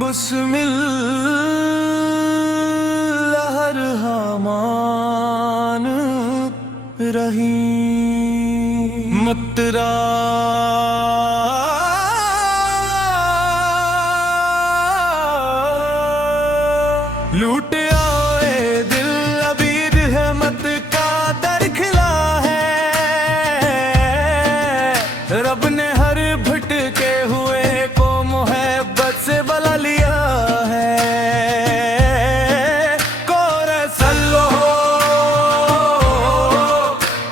बिस्मिल्लाह रहमान रहीम मतरा लूट आए दिल अबीर है मत का दर खिला है। रब ने हर भटके हुए को मोहब्बत से बुला लिया है। कोरे सल्लो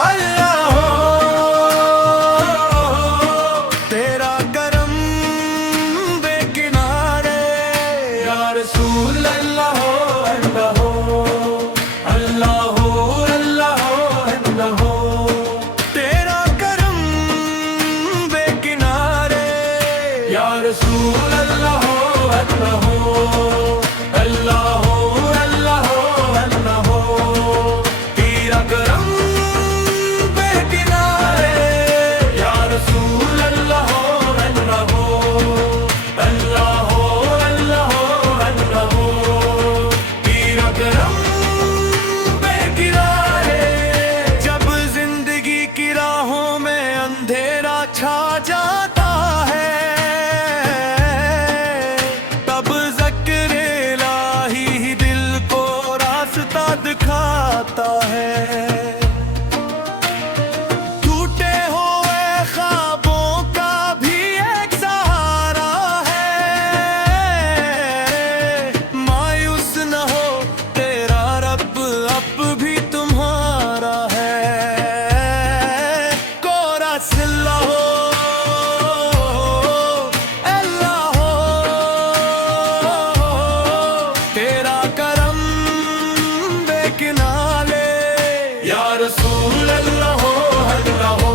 अल्लाह हो, तेरा करम बेकिनारे या रसूल अल्लाह हो। रसूल अल्लाह हो अल्लाह हो अल्लाह हो अल्लाह हो अल्लाह हो, तेरा करम बेकिनारे या रसूल अल्लाह हो अल्लाह हो अल्लाह हो अल्लाह हो अल्लाह हो, तेरा करम बेकिनारे। जब जिंदगी की राहों में अंधेरा छा जाता है, दिखाता है। टूटे हुए ख्वाबों का भी एक सहारा है। मायूस न हो तेरा रब अब भी तुम्हारा है। कोरा सिल्ला हो अल्लाह हो, तेरा या रसूल अल्लाह हो अल्लाह हो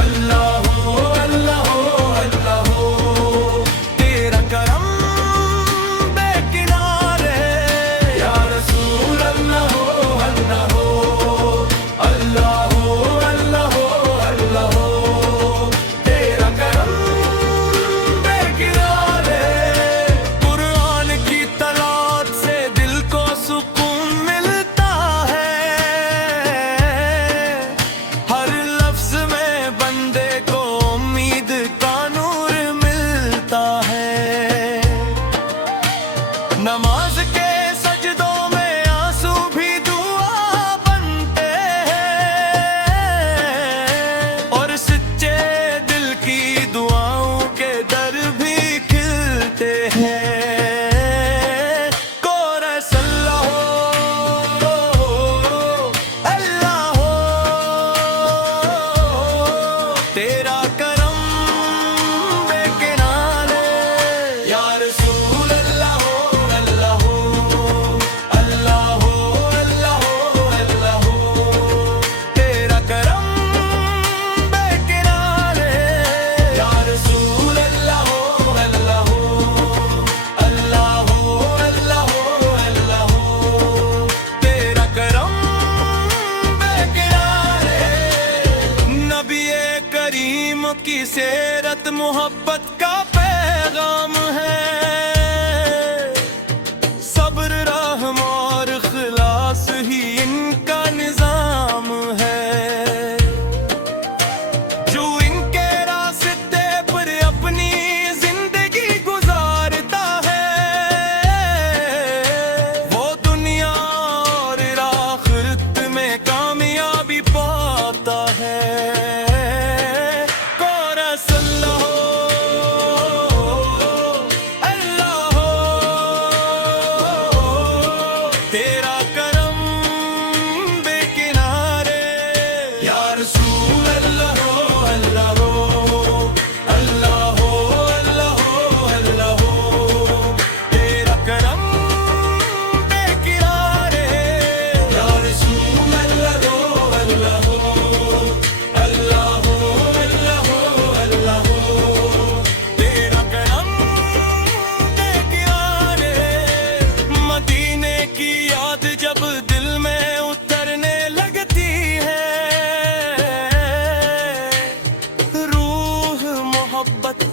अल्लाह हो अल्लाह हो अल्लाह हो, तेरा करम बेकिनारे या रसूल अल्लाह हो अल्लाह हो अल्लाह हो अल्लाह हो अल्लाह हो, तेरा करम बेकिनारे। कुरान की तलात से दिल को सुकून मिलता है। नमाज के सजदों में आंसू भी दुआ बनते हैं, और सच्चे दिल की दुआओं के दर भी खिलते हैं। कोरे सल्ला हो अल्लाह हो, तेरा करम बेकिनारे या रसूल अल्लाह हो अल्लाह हो अल्लाह हो अल्लाह हो, तेरा करम बेकिनारे या रसूल अल्लाह हो अल्लाह हो अल्लाह हो अल्लाह हो अल्लाह हो, तेरा करम बेकिनारे। नबी करीम की सीरत मोहब्बत का पैगाम है। सब्र रहम और इखलास ही इनका निजाम है। जो इनके रास्ते पर अपनी जिंदगी गुजारता है, वो दुनिया और आखिरत में कामयाबी पाता है। कोरा सल्ला हो अल्लाह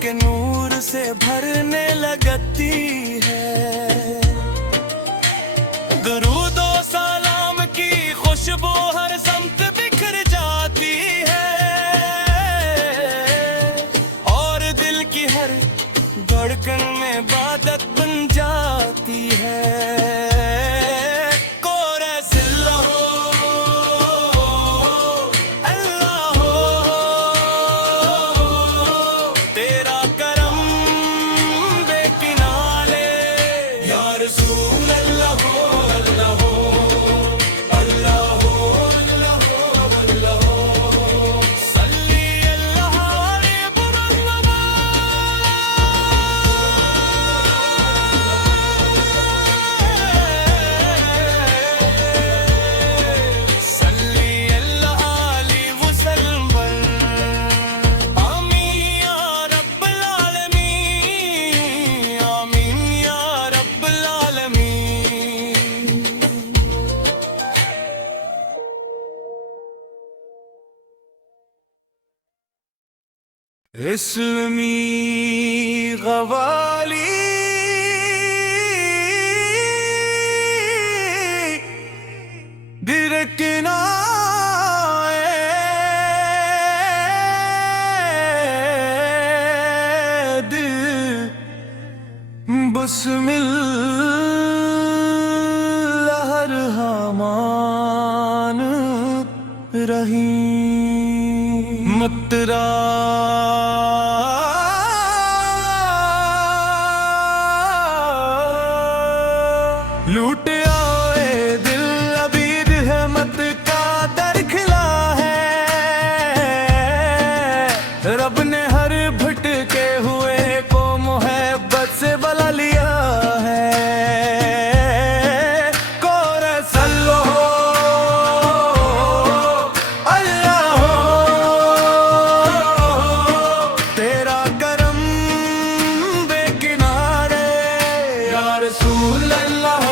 के नूर से भरने लगती है। दुरूदो सलाम की खुशबू हर समत बिखर जाती है और दिल की हर धड़कन में इबादत बन जाती है। इस्लामी गवाली दिरकना बिस्मिल्लाहिर रहमानिर रहीम। मतरा लूट आए दिल अबीद है मत का दरखला है। रब ने हर भटके हुए को मोहब्बत से बुला लिया है। कोरे सल्लो अल्लाह तेरा करम बेकिनारे या रसूल अल्लाह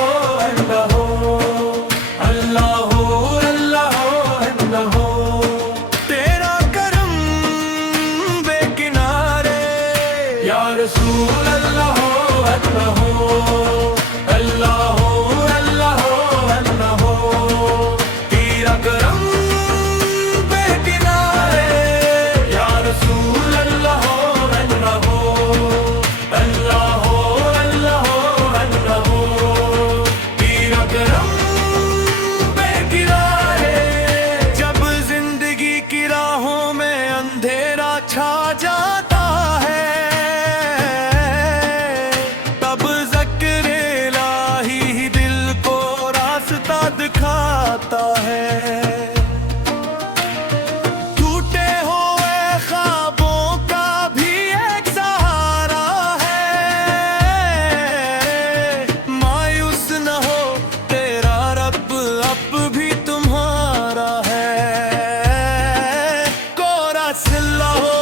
रसूल अल्लाह अल्लाह अल्लाह अल्लाह अल्लाह तेरा करम बेकिनारे या रसूल अल्लाह अल्लाह अल्लाह अल्लाह अल्लाह तेरा करम बेकिनारे। जब जिंदगी की राहों में अंधेरा छा जाता दिखाता है। टूटे हुए ख्वाबों का भी एक सहारा है। मायूस न हो तेरा रब अब भी तुम्हारा है। कोरा सिल्ला हो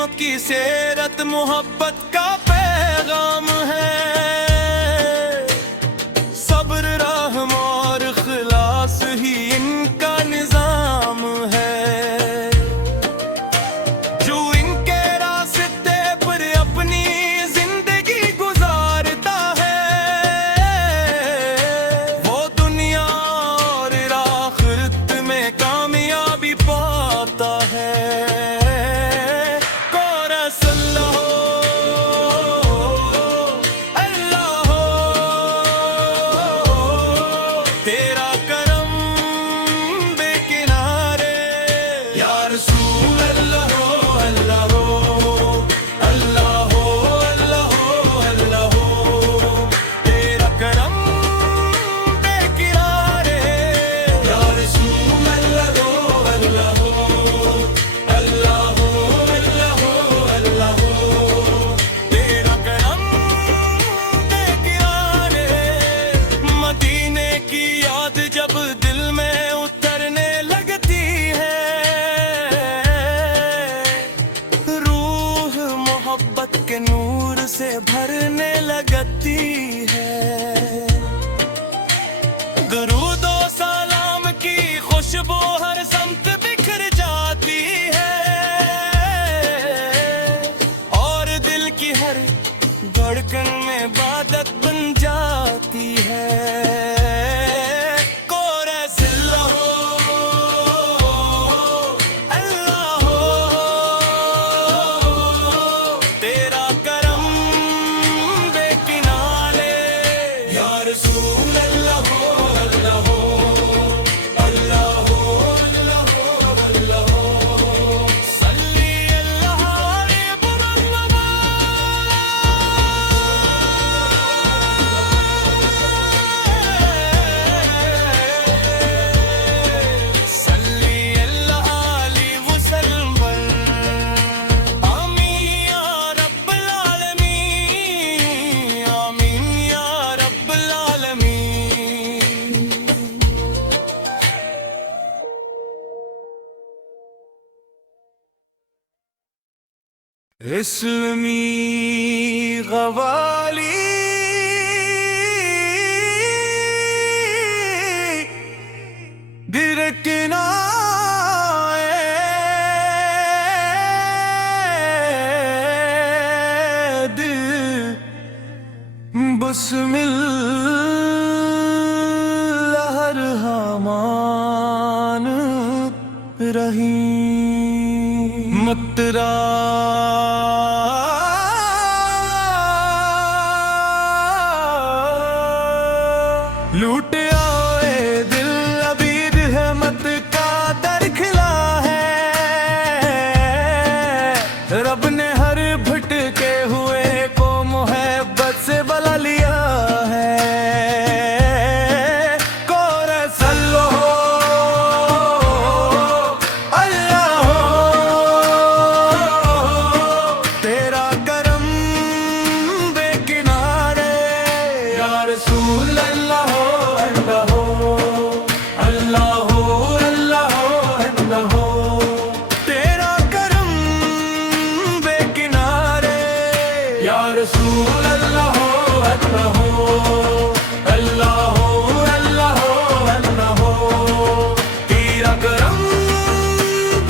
मत की सेरत मोहब्बत का पैगाम है। सब्र रहम और खिलास ही इनका निजाम है। जो इनके रास्ते पर अपनी जिंदगी गुजारता है, वो दुनिया और आखिरत में कामयाबी पाता है। तेरा करम बेकिनारे, या रसूल अल्लाह हो अल्लाह हो अल्लाह हो अल्लाह हो अल्लाह हो। तेरा करम बेकिनारे, या रसूल अल्लाह हो अल्लाह हो अल्लाह हो अल्लाह हो अल्लाह हो। तेरा करम बेकिनारे, मदीने की याद जब दिल में उतरने लगती है, रूह मोहब्बत के नूर से भरने लगती है। दुरूदो सलाम की खुशबू हर समत बिखर जाती है, और दिल की हर धड़कन में इबादत बन जाती है। इस्लामी गवाली गिरकना बिस्मिल्लाहिर रहमानिर रहीम। मतरा लूट आए दिल अबीद है मत का दर खिला है। रब ने हर भटके हुए को मोहब्बत से बुला लिया है। कोरे सल्लो अल्लाह हो, तेरा करम बेकिनारे, या रसूल अल्लाह हो अल्लाह हो अल्लाह हो अल्लाह हो अल्लाह हो। तेरा करम बेकिनारे, या रसूल अल्लाह हो अल्लाह हो अल्लाह हो अल्लाह हो अल्लाह हो। तेरा करम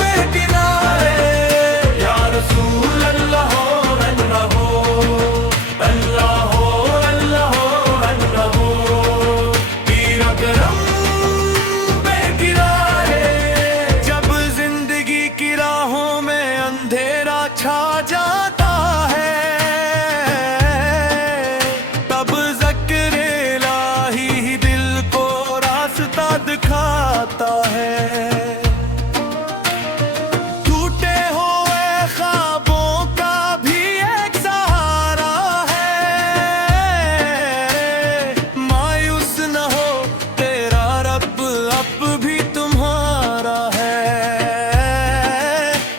बेकिनारे, या रसूल अल्लाह हो अल्लाह हो अल्लाह हो अल्लाह हो अल्लाह हो। तेरा करम बेकिनारे, जब जिंदगी की राहों में अंधेरा छा जाता है, तब ज़िक्र इलाही दिल को रास्ता दिखाता है। टूटे हुए ख्वाबों का भी एक सहारा है, मायूस न हो तेरा रब अब भी तुम्हारा है।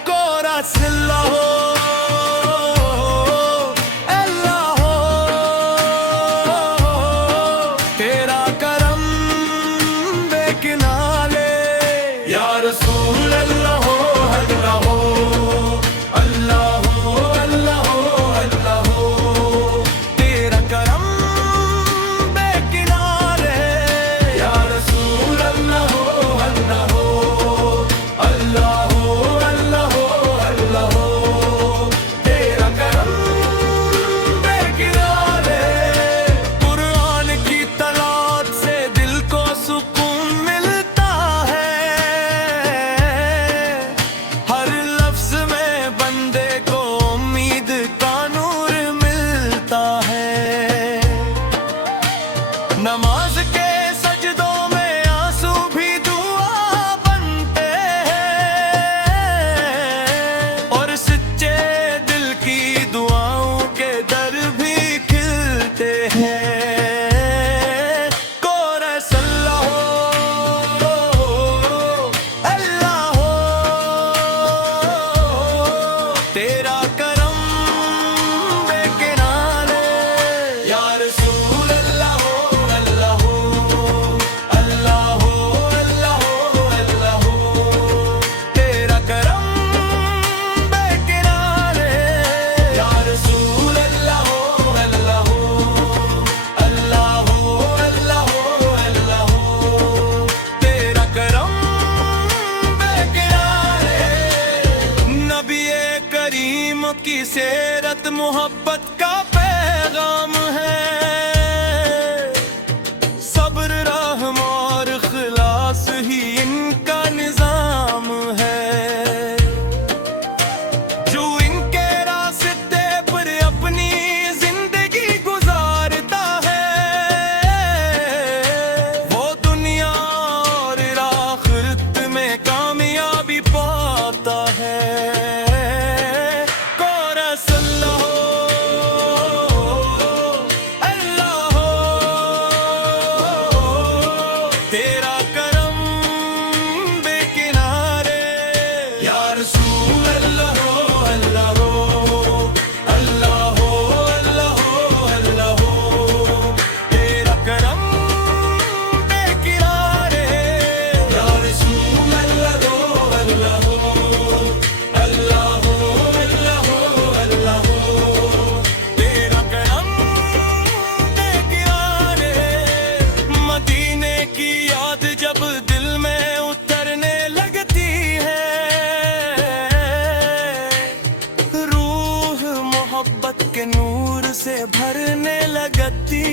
कोरा सिल्ला हो सीरत मोहब्बत का पैगाम है, सब्र रहम और इखलास ही इनका निजाम है। जो इनके रास्ते पर अपनी जिंदगी गुजारता है, वो दुनिया और आखिरत में कामयाबी पाता है। तेरा करम बेकिनारे, या रसूल अल्लाह हो अल्लाह हो अल्लाह हो अल्लाह हो अल्लाह हो। तेरा करम बेकिनारे, या रसूल अल्लाह हो अल्लाह हो अल्लाह हो अल्लाह हो अल्लाह हो। तेरा करम बेकिनारे, मदीने की याद जब दिल में उतरने लगती है, रूह मोहब्बत के नूर से भरने लगती